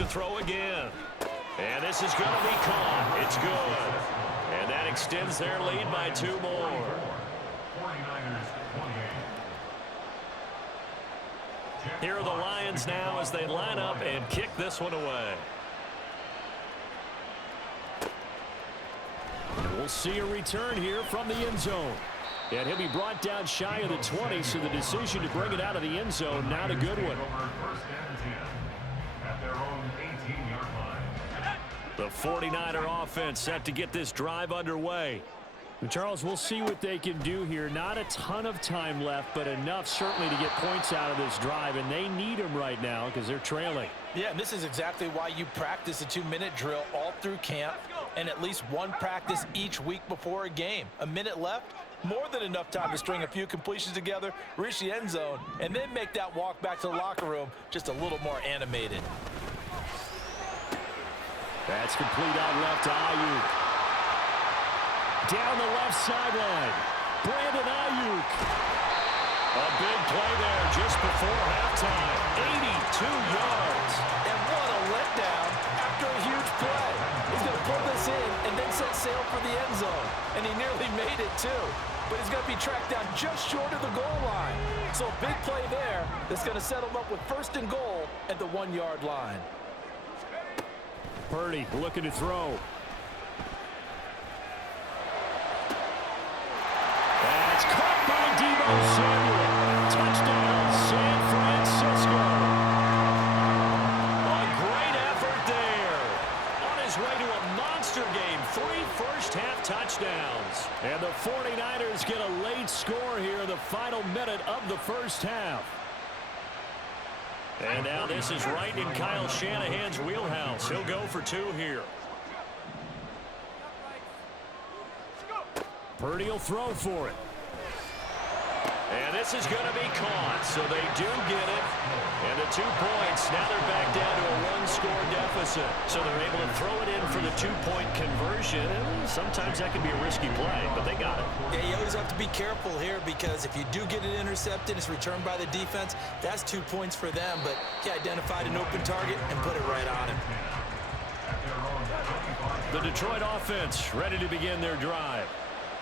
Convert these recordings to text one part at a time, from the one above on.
to throw again. And this is going to be caught. It's good. And that extends their lead by 2 more. Here are the Lions now as they line up and kick this one away. And we'll see a return here from the end zone. And he'll be brought down shy of the 20, so the decision to bring it out of the end zone, not a good one. The 49er offense set to get this drive underway. And Charles, we'll see what they can do here. Not a ton of time left, but enough certainly to get points out of this drive, and they need them right now because they're trailing. Yeah, and this is exactly why you practice a 2-minute drill all through camp and at least one practice each week before a game. A minute left, more than enough time to string a few completions together, reach the end zone, and then make that walk back to the locker room just a little more animated. That's complete out left to Ayuk. Down the left sideline, Brandon Ayuk. A big play there just before halftime. 82 yards. And what a letdown after a huge play. He's going to pull this in and then set sail for the end zone. And he nearly made it too. But he's going to be tracked down just short of the goal line. So a big play there that's going to set him up with 1st and goal at the 1-yard line. Purdy looking to throw. That's caught by Deebo Samuel. Touchdown, San Francisco. A great effort there. On his way to a monster game. 3 first-half touchdowns. And the 49ers get a late score here in the final minute of the first half. And now this is right in Kyle Shanahan's wheelhouse. He'll go for 2 here. Purdy will throw for it. And this is going to be caught, so they do get it. And the 2 points, now they're back down to a 1-score deficit. So they're able to throw it in for the 2-point conversion. And sometimes that can be a risky play, but they got it. Yeah, you always have to be careful here because if you do get it intercepted, it's returned by the defense, that's 2 points for them. But he identified an open target and put it right on him. The Detroit offense ready to begin their drive.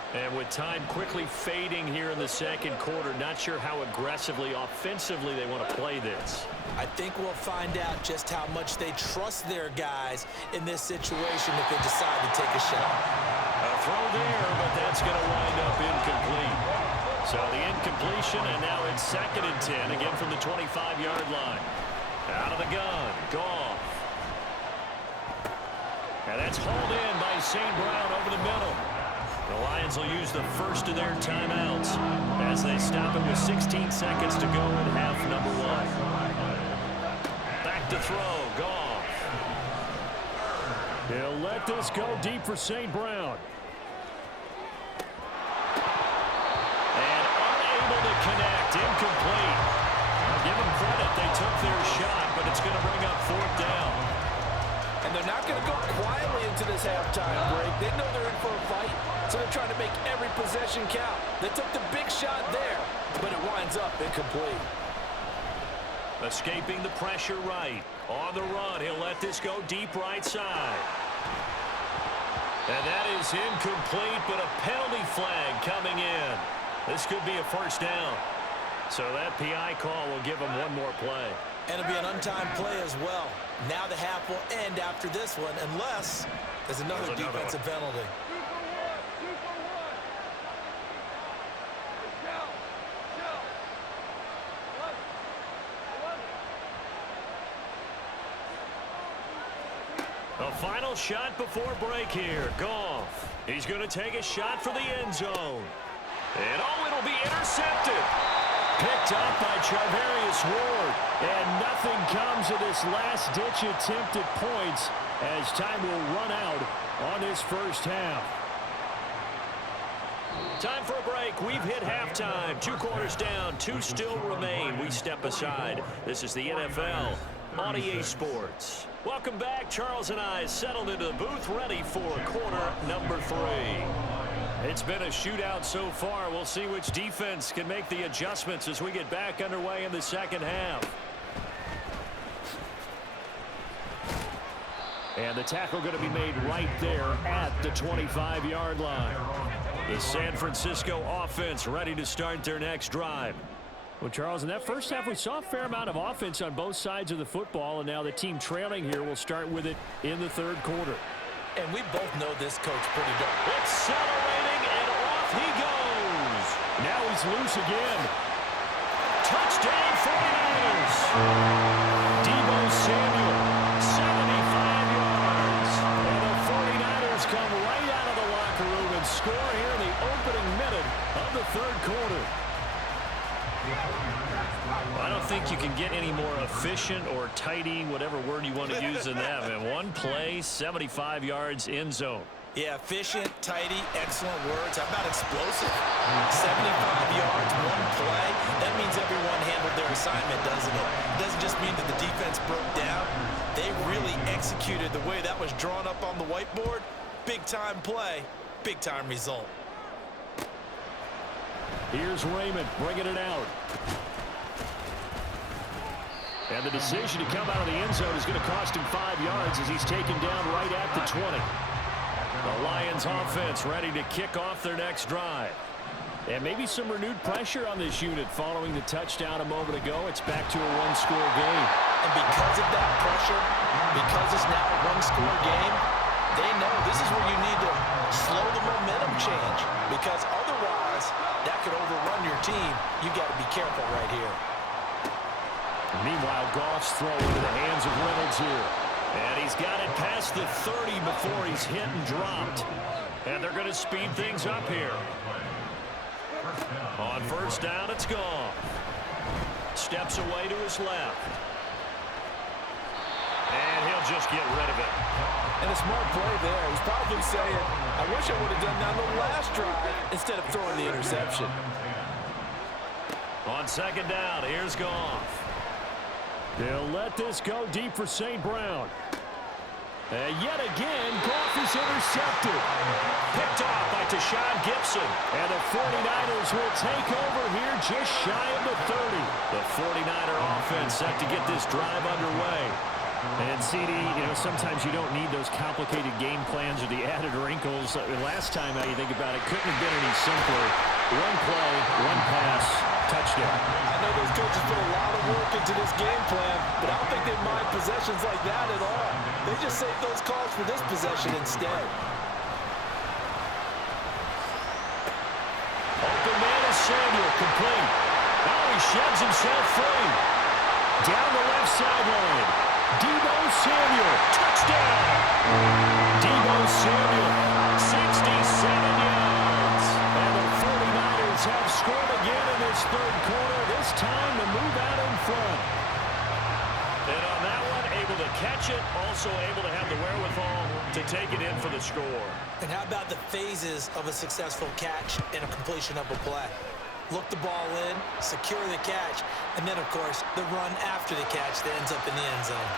And with time quickly fading here in the second quarter, not sure how aggressively, offensively they want to play this. I think we'll find out just how much they trust their guys in this situation if they decide to take a shot. A throw there, but that's going to wind up incomplete. So the incompletion, and now it's 2nd and 10, again from the 25-yard line. Out of the gun, Goff. And that's hauled in by St. Brown over the middle. The Lions will use the first of their timeouts as they stop it with 16 seconds to go in half number 1. Back to throw, Goff. He'll let this go deep for St. Brown. And unable to connect, incomplete. I'll give them credit, they took their shot, but it's going to bring up 4th down. And they're not going to go quietly into this halftime break. They know they're in for a fight, so they're trying to make every possession count. They took the big shot there, but it winds up incomplete. Escaping the pressure right. On the run, he'll let this go deep right side. And that is incomplete, but a penalty flag coming in. This could be a 1st down. So that PI call will give him 1 more play. And it'll be an untimed play as well. Now the half will end after this one, unless there's another defensive penalty. A final shot before break here. Goff. He's going to take a shot for the end zone. And it'll be intercepted. Picked up by Charvarius Ward. And nothing comes of this last-ditch attempt at points as time will run out on this first half. Time for a break. We've hit halftime. 2 quarters down. 2 still remain. We step aside. This is the NFL on EA Sports. Welcome back. Charles and I settled into the booth ready for quarter number 3. It's been a shootout so far. We'll see which defense can make the adjustments as we get back underway in the second half. And the tackle going to be made right there at the 25-yard line. The San Francisco offense ready to start their next drive. Well, Charles, in that first half, we saw a fair amount of offense on both sides of the football, and now the team trailing here will start with it in the third quarter. And we both know this coach pretty good. Accelerating, and off he goes. Now he's loose again. Touchdown 49ers. Deebo Samuel, 75 yards. And the 49ers come right out of the locker room and score here in the opening minute of the third quarter. I don't think you can get any more efficient or tidy, whatever word you want to use in that. Man, one play, 75 yards, end zone. Yeah, efficient, tidy, excellent words. How about explosive? 75 yards, one play. That means everyone handled their assignment, doesn't it? It doesn't just mean that the defense broke down. They really executed the way that was drawn up on the whiteboard. Big-time play, big-time result. Here's Raymond bringing it out. And the decision to come out of the end zone is going to cost him 5 yards as he's taken down right at the 20. The Lions offense ready to kick off their next drive. And maybe some renewed pressure on this unit following the touchdown a moment ago. It's back to a one-score game. And because of that pressure, because it's now a one-score game, they know this is where you need to slow the momentum change. Because otherwise, that could overrun your team. You got to be careful right here. Meanwhile, Goff's throw into the hands of Reynolds here. And he's got it past the 30 before he's hit and dropped. And they're going to speed things up here. On first down, it's Goff. Steps away to his left. And he'll just get rid of it. And a smart play there. He's probably saying, I wish I would have done that on the last drive instead of throwing the interception. On second down, here's Goff. They'll let this go deep for St. Brown. And yet again, Goff is intercepted. Picked off by Tashawn Gibson. And the 49ers will take over here just shy of the 30. The 49er offense set to get this drive underway. And CD, you know, sometimes you don't need those complicated game plans or the added wrinkles. Last time, how you think about it, couldn't have been any simpler. One play, one pass, touchdown. I know those coaches put a lot of work into this game plan, but I don't think they mind possessions like that at all. They just save those calls for this possession instead. Open man is Samuel, complete. Now he sheds himself free. Down the left sideline. Deebo Samuel, touchdown! Deebo Samuel, 67 yards. And the 49ers have scored again in this third quarter, this time to move out in front. And on that one, able to catch it, also able to have the wherewithal to take it in for the score. And how about the phases of a successful catch and a completion of a play? Look the ball in, secure the catch, and then, of course, the run after the catch that ends up in the end zone.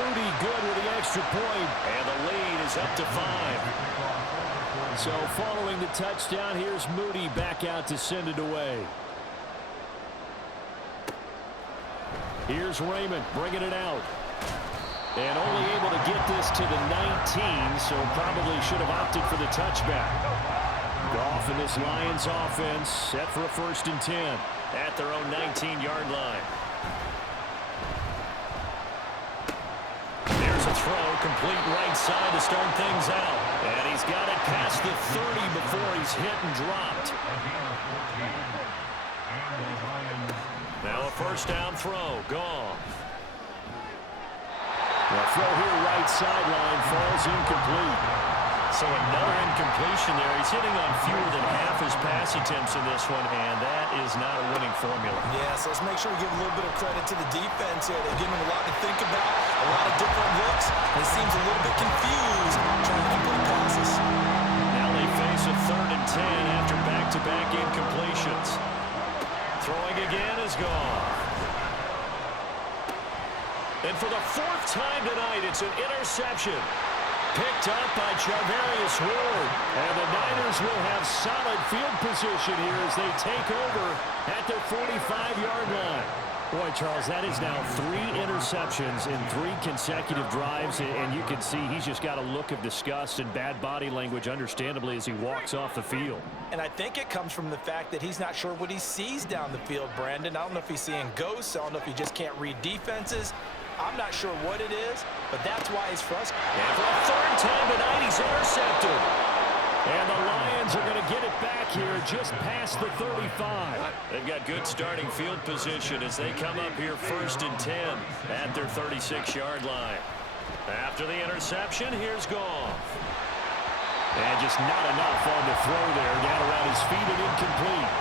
Moody good with the extra point, and the lead is up to 5. So following the touchdown, here's Moody back out to send it away. Here's Raymond bringing it out. And only able to get this to the 19, so probably should have opted for the touchback. Goff in this Lions offense set for a 1st and 10 at their own 19-yard line. There's a throw, complete right side to start things out. And he's got it past the 30 before he's hit and dropped. Now a first down throw, Goff. The throw here right sideline falls incomplete. So another incompletion there. He's hitting on fewer than half his pass attempts in this one, and that is not a winning formula. Yeah, so let's make sure we give a little bit of credit to the defense here. They give him a lot to think about, a lot of different looks, and he seems a little bit confused trying to complete passes. Now they face a 3rd and 10 after back-to-back incompletions. Throwing again is gone. And for the 4th time tonight, it's an interception. Picked up by Charvarius Ward. And the Niners will have solid field position here as they take over at their 45-yard line. Boy, Charles, that is now 3 interceptions in 3 consecutive drives, and you can see he's just got a look of disgust and bad body language, understandably, as he walks off the field. And I think it comes from the fact that he's not sure what he sees down the field, Brandon. I don't know if he's seeing ghosts. I don't know if he just can't read defenses. I'm not sure what it is, but that's why he's frustrated. And for a 3rd time tonight, he's intercepted. And the Lions are going to get it back here just past the 35. They've got good starting field position as they come up here 1st and 10 at their 36-yard line. After the interception, here's Goff. And just not enough on the throw there. Down around his feet and incomplete.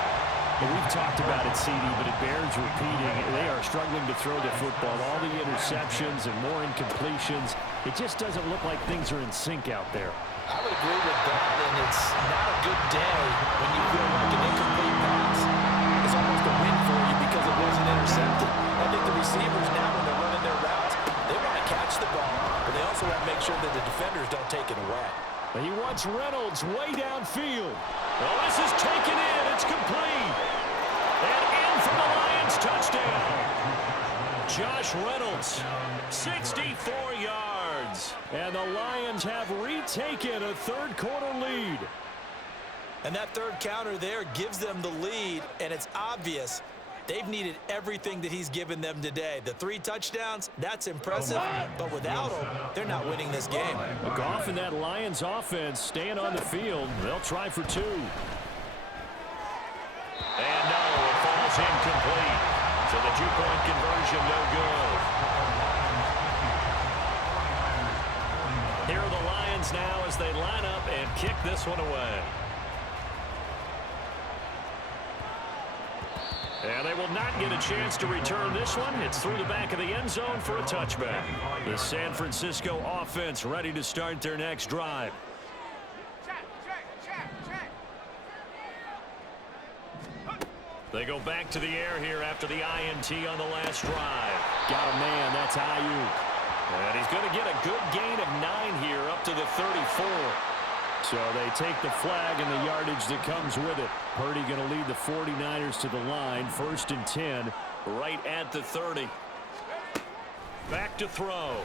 And we've talked about it, CD, but it bears repeating. They are struggling to throw the football. All the interceptions and more incompletions. It just doesn't look like things are in sync out there. I would agree with that, and it's not a good day when you feel like an incomplete pass is almost a win for you because it wasn't intercepted. I think the receivers now, when they're running their routes, they want to catch the ball, but they also want to make sure that the defenders don't take it away. And he wants Reynolds way downfield. Well, this is taken in. It's complete. And in for the Lions touchdown. Josh Reynolds, 64 yards. And the Lions have retaken a 3rd quarter lead. And that 3rd counter there gives them the lead, and it's obvious they've needed everything that he's given them today. The 3 touchdowns, that's impressive, but without him, they're not winning this game. Goff and that Lions offense staying on the field. They'll try for 2. And no, it falls incomplete. So the 2-point conversion, no good. Here are the Lions now as they line up and kick this one away. And they will not get a chance to return this one. It's through the back of the end zone for a touchback. The San Francisco offense ready to start their next drive. They go back to the air here after the INT on the last drive. Got a man, that's Ayuk. And he's going to get a good gain of 9 here up to the 34. So they take the flag and the yardage that comes with it. Purdy going to lead the 49ers to the line. 1st and 10 right at the 30. Back to throw.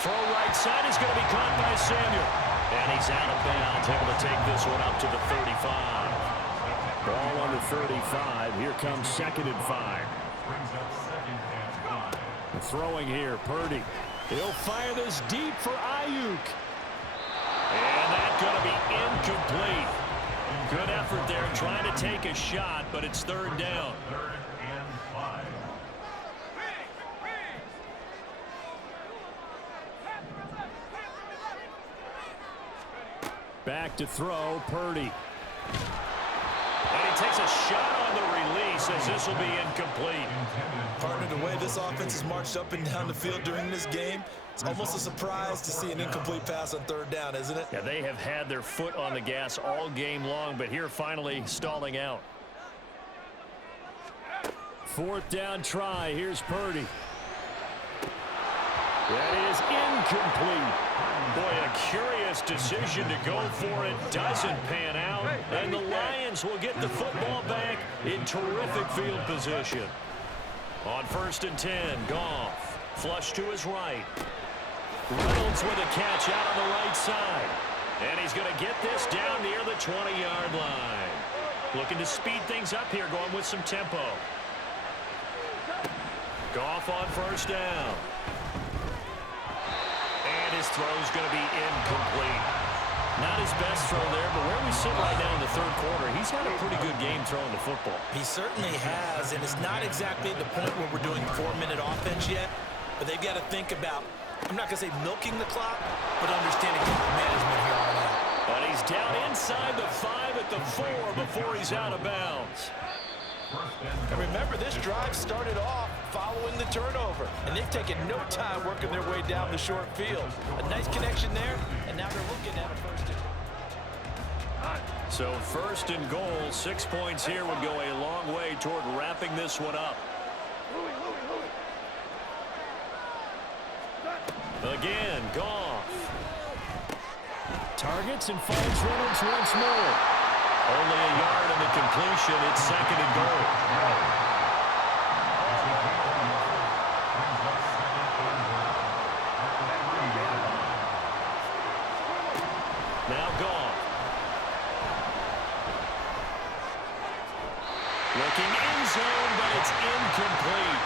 Throw right side is going to be caught by Samuel. And he's out of bounds, able to take this one up to the 35. Ball on the 35. Here comes 2nd and 5. Throwing here, Purdy. He'll fire this deep for Ayuk. And that's going to be incomplete. Good effort there trying to take a shot, but it's 3rd down. Back to throw, Purdy. And he takes a shot on the release as this will be incomplete. Partner, the way this offense has marched up and down the field during this game, it's almost a surprise to see an incomplete pass on 3rd down, isn't it? Yeah, they have had their foot on the gas all game long, but here finally stalling out. 4th down try. Here's Purdy. That is incomplete. Boy, a curious decision to go for it. Doesn't pan out. And the Lions will get the football back in terrific field position. On 1st and 10, Goff. Flush to his right. Reynolds with a catch out on the right side. And he's going to get this down near the 20-yard line. Looking to speed things up here, going with some tempo. Goff on 1st down. His throw's going to be incomplete. Not his best throw there, but where we sit right now in the 3rd quarter, he's had a pretty good game throwing the football. He certainly has, and it's not exactly at the point where we're doing 4-minute offense yet, but they've got to think about, I'm not going to say milking the clock, but understanding clock management here on out. But he's down inside the 5 at the 4 before he's out of bounds. And remember, this drive started off following the turnover, and they've taken no time working their way down the short field. A nice connection there, and now they're looking at a 1st and... So 1st and goal, 6 points here would go a long way toward wrapping this one up. Again, Goff. Targets and finds Reynolds once more. Only a yard on the completion. It's 2nd and goal. Now gone. Looking end zone, but it's incomplete.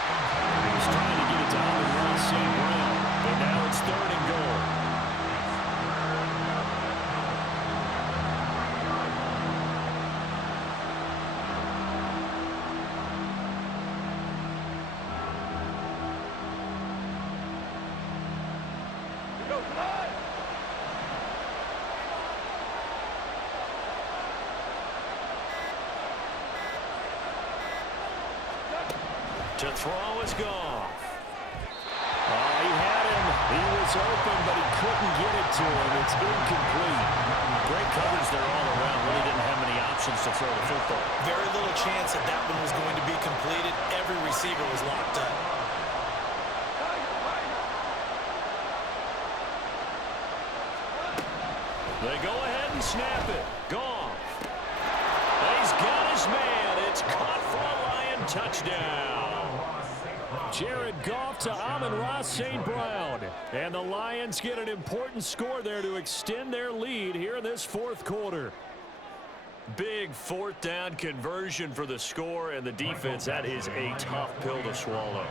He was trying to get it to Amon-Ra St. Brown, but now it's 3rd and goal. To throw is Goff. Oh, he had him. He was open, but he couldn't get it to him. It's incomplete. Great coverage there all around. Really didn't have many options to throw the football. Very little chance that that one was going to be completed. Every receiver was locked up. They go ahead and snap it. Goff. He's got his man. It's caught for a Lion touchdown. Jared Goff to Amon-Ra St. Brown. And the Lions get an important score there to extend their lead here in this 4th quarter. Big 4th down conversion for the score, and the defense, that is a tough pill to swallow.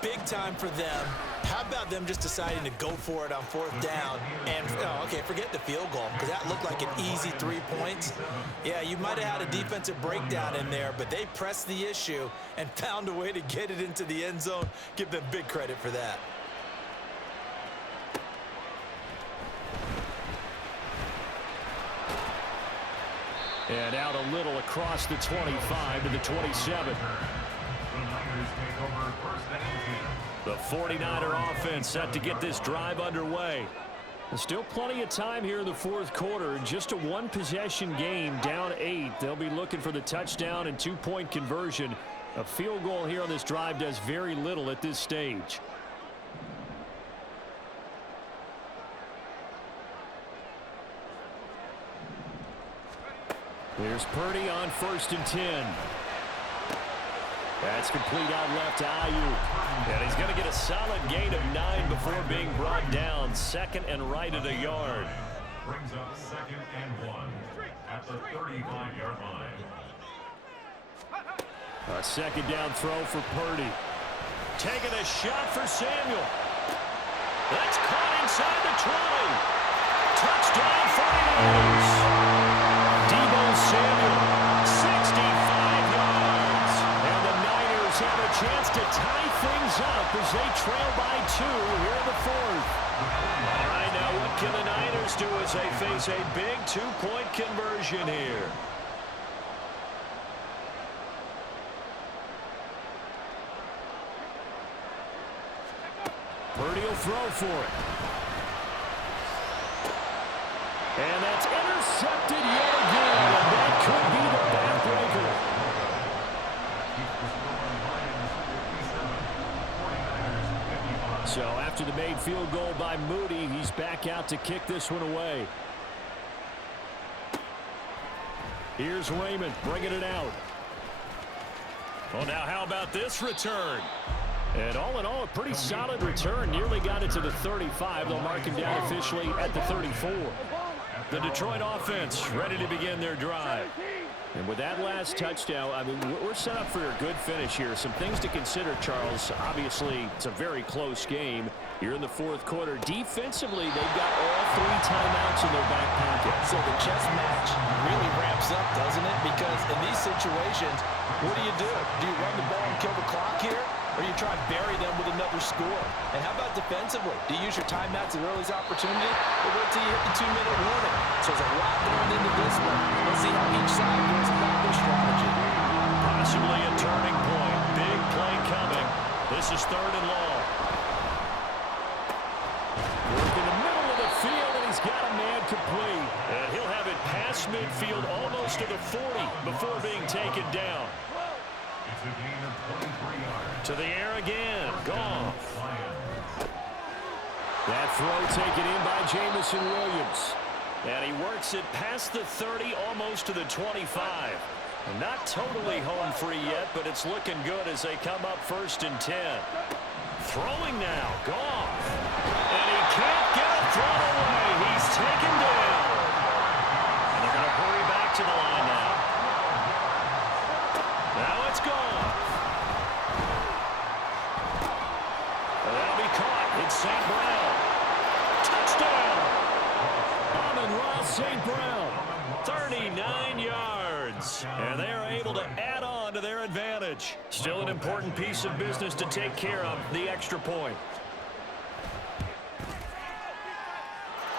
Big time for them. How about them just deciding to go for it on 4th down? And, okay, forget the field goal, because that looked like an easy 3 points. Yeah, you might have had a defensive breakdown in there, but they pressed the issue and found a way to get it into the end zone. Give them big credit for that. And out a little across the 25 to the 27. The 49er offense set to get this drive underway. Still plenty of time here in the 4th quarter. Just a 1-possession game, down 8. They'll be looking for the touchdown and 2-point conversion. A field goal here on this drive does very little at this stage. Here's Purdy on 1st and 10. That's complete out left to Ayuk. And he's going to get a solid gain of 9 before being brought down. 2nd and right at a yard. Brings up 2nd and 1 at the 35-yard line. A 2nd down throw for Purdy. Taking a shot for Samuel. That's caught inside the 20. Touchdown 49ers. Deebo Samuel, 65 yards. And the Niners have a chance to tie things up as they trail by 2 here in the 4th. All right, now what can the Niners do as they face a big 2-point conversion here? Purdy will throw for it. And that's intercepted yet again. And that could be the backbreaker. So after the made field goal by Moody, he's back out to kick this one away. Here's Raymond bringing it out. Well, now how about this return? And all in all, a pretty solid return. Nearly got it to the 35. They'll mark him down officially at the 34. The Detroit offense ready to begin their drive. And with that last touchdown, I mean, we're set up for a good finish here. Some things to consider, Charles. Obviously, it's a very close game. You're in the 4th quarter. Defensively, they've got all 3 timeouts in their back pocket. So the chess match really ramps up, doesn't it? Because in these situations, what do? Do you run the ball and kill the clock here? Or do you try and bury them with another score? And how about defensively? Do you use your timeouts at earliest opportunity? Or wait till you hit the 2-minute warning? So there's a lot going into this one. Let's see how each side goes about their strategy. Possibly a turning point. Big play coming. This is 3rd and long. Work in the middle of the field, and he's got a man complete. And he'll have it past midfield almost to the 40 before being taken down. It's a gain of 23 yards. To the air again. Goff. That throw taken in by Jamison Williams. And he works it past the 30, almost to the 25. And not totally home free yet, but it's looking good as they come up 1st and 10. Throwing now, Goff. And he can't get a throw away. He's taken down. And they're going to hurry back to the line now. Now it's Goff. And that'll be caught. It's St. Brown. Touchdown. Amon-Ra St. Brown. 39 yards. And they are able to add on to their advantage. Still an important piece of business to take care of, the extra point.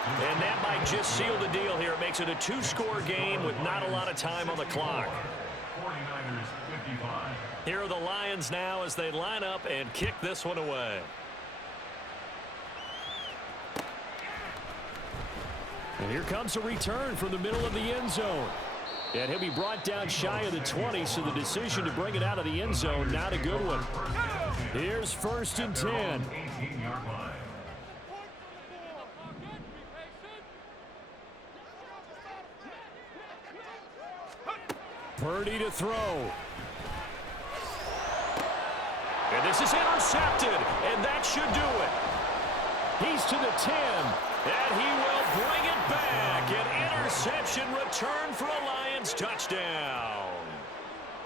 And that might just seal the deal here. It makes it a 2-score game with not a lot of time on the clock. 49ers 55. Here are the Lions now as they line up and kick this one away. And here comes a return from the middle of the end zone. And he'll be brought down shy of the 20, so the decision to bring it out of the end zone, not a good one. Here's 1st and 10. 18-yard line. Purdy to throw. And this is intercepted, and that should do it. He's to the 10, and he will bring it back. An interception return for a Lions touchdown.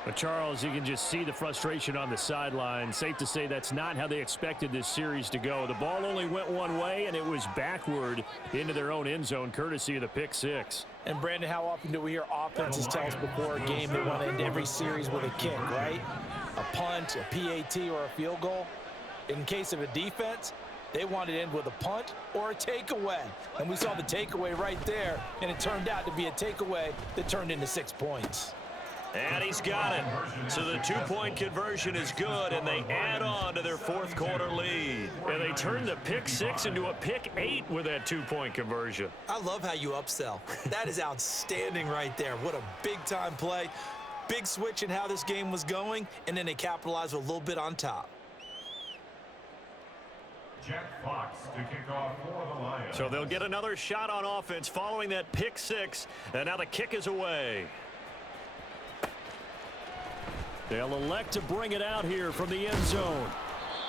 But Charles, you can just see the frustration on the sideline. Safe to say that's not how they expected this series to go. The ball only went one way, and it was backward into their own end zone, courtesy of the pick six. And, Brandon, how often do we hear offenses tell us before a game they want to end every series with a kick, right? A punt, a PAT, or a field goal. In case of a defense, they want to end with a punt or a takeaway. And we saw the takeaway right there, and it turned out to be a takeaway that turned into 6 points. And he's got it. So the 2-point conversion is good, and they add on to their 4th quarter lead. And they turn the pick 6 into a pick 8 with that 2-point conversion. I love how you upsell. That is outstanding right there. What a big-time play. Big switch in how this game was going, and then they capitalized with a little bit on top. Jack Fox to kick off for the Lions. So they'll get another shot on offense following that pick 6, and now the kick is away. They'll elect to bring it out here from the end zone.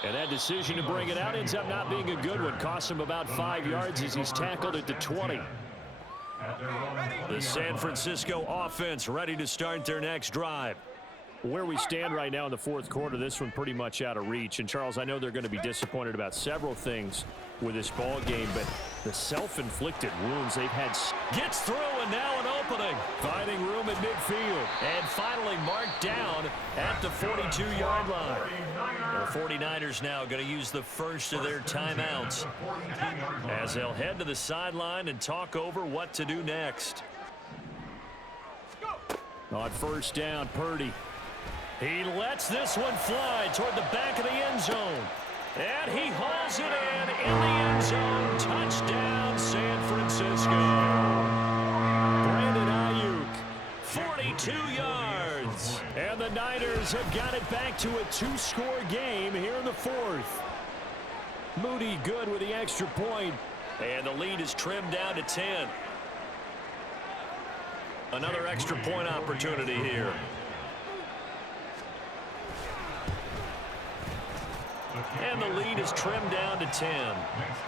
And that decision to bring it out ends up not being a good one. Costs him about 5 yards as he's tackled at the 20. The San Francisco offense ready to start their next drive. Where we stand right now in the 4th quarter, this one pretty much out of reach. And, Charles, I know they're going to be disappointed about several things with this ball game, but the self-inflicted wounds they've had. Gets through, and now an opening. Finding room at midfield. And finally marked down at the 42-yard line. The 49ers now going to use the first of their timeouts as they'll head to the sideline and talk over what to do next. On 1st down, Purdy. He lets this one fly toward the back of the end zone. And he hauls it in the end zone. Touchdown, San Francisco. Brandon Ayuk, 42 yards. And the Niners have got it back to a 2-score game here in the 4th. Moody good with the extra point. And the lead is trimmed down to 10. Another extra point opportunity here. And the lead is trimmed down to 10. Makes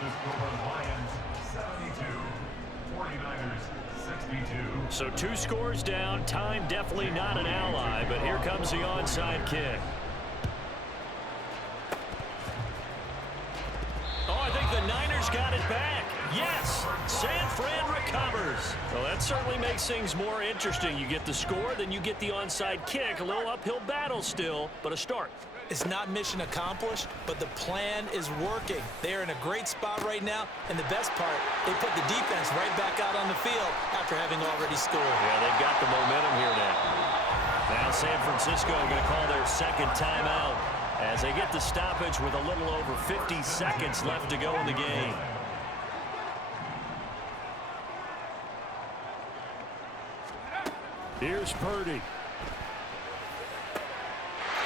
the score Lions 72, 49ers 62. So 2 scores down. Time definitely not an ally, but here comes the onside kick. Oh, I think the Niners got it back. Yes, San Fran recovers. Well, that certainly makes things more interesting. You get the score, then you get the onside kick. A little uphill battle still, but a start. It's not mission accomplished, but the plan is working. They're in a great spot right now, and the best part, they put the defense right back out on the field after having already scored. Yeah, they've got the momentum here now. Now San Francisco going to call their 2nd timeout as they get the stoppage with a little over 50 seconds left to go in the game. Here's Purdy.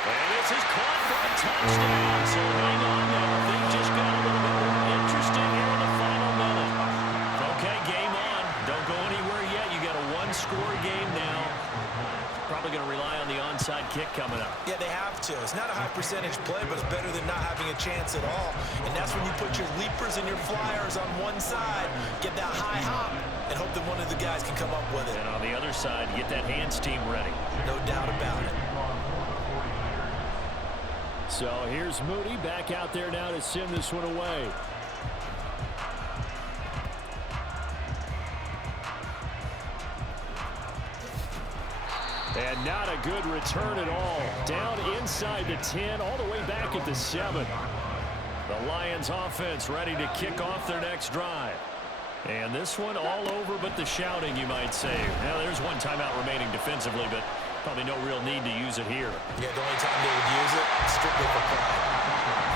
And this is caught for a touchdown. So hang on there. Things just got a little bit more interesting here in the final minute. Okay, game on. Don't go going to rely on the onside kick coming up. Yeah, they have to. It's not a high percentage play, but it's better than not having a chance at all. And that's when you put your leapers and your flyers on one side, get that high hop, and hope that one of the guys can come up with it. And on the other side, get that hands team ready. No doubt about it. So here's Moody back out there now to send this one away. And not a good return at all. Down inside the 10, all the way back at the 7. The Lions offense ready to kick off their next drive. And this one all over but the shouting, you might say. Now, there's one timeout remaining defensively, but probably no real need to use it here. Yeah, the only time they would use it, strictly for pride.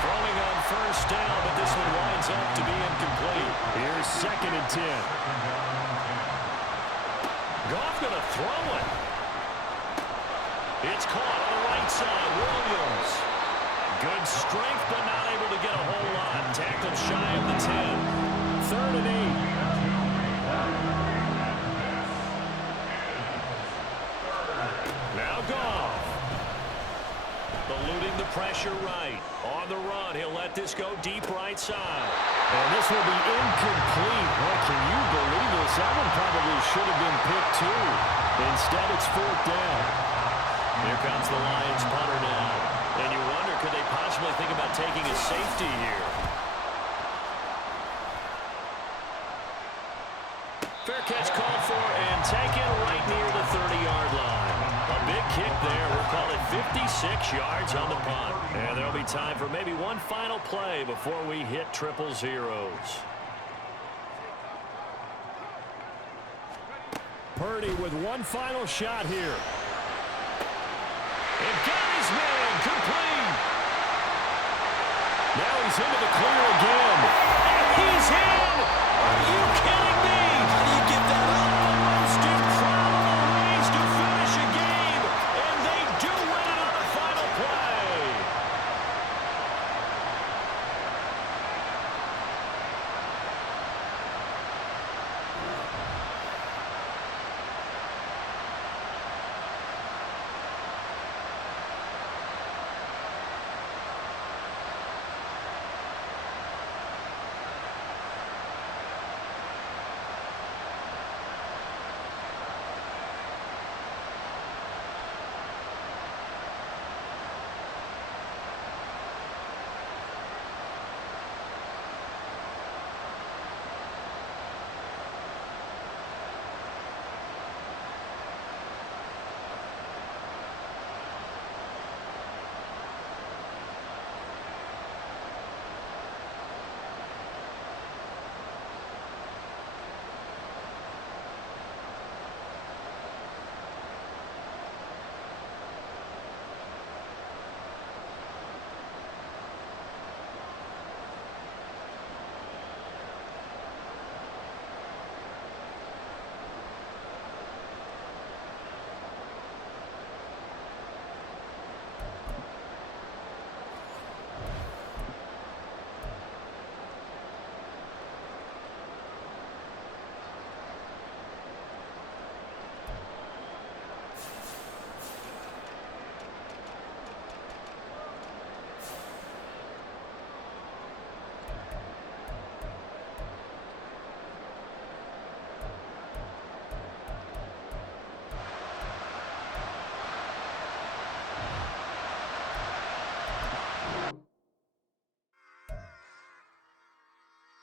Throwing on first down, but this one winds up to be incomplete. Here's 2nd and 10. Goff going to throw it. It's caught on the right side. Williams. Good strength, but not able to get a whole lot. Tackled shy of the 10. 3rd and 8. Now Goff. Eluding the pressure right. On the run, he'll let this go deep right side. And this will be incomplete. Boy, can you believe this? That one probably should have been picked too. Instead, it's 4th down. Here comes the Lions punter now. And you wonder, could they possibly think about taking a safety here? Fair catch called for and taken right near the 30-yard line. A big kick there. We'll call it 56 yards on the punt. And there'll be time for maybe one final play before we hit triple zeros. Purdy with one final shot here. And got his man complete. Now he's into the clear again. And he's in. Are you kidding me? How do you get that up? Most incredible ways to finish a game. And they do win it on the final play.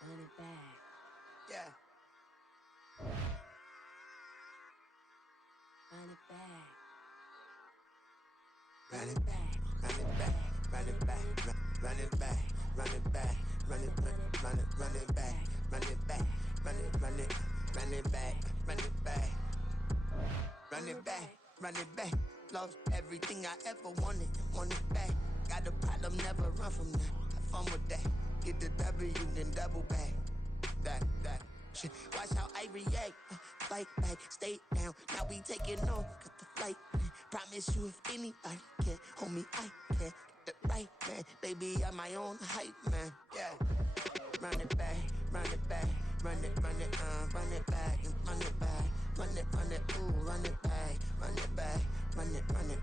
Run it back. Yeah. Run it back. Run it back. Run it back. Run it back. Run it back. Run it back. Run it back. Run it back. Run it back. Run it back. Run it back. Run it back. Run it back. Run it back. Lost everything I ever wanted. Want it back. Got a problem, never run from that. Have fun with that. Get the W, then double back. That shit. Watch how I react. Fight back, stay down. Now we taking off. Cut the flight. Promise you if anybody can hold me, I can. Get the right man. Baby, I'm my own hype man. Yeah. Run it back. Run it back. Run it back. Run it back. Run it, ooh, run it back. Run it back. run it, run it.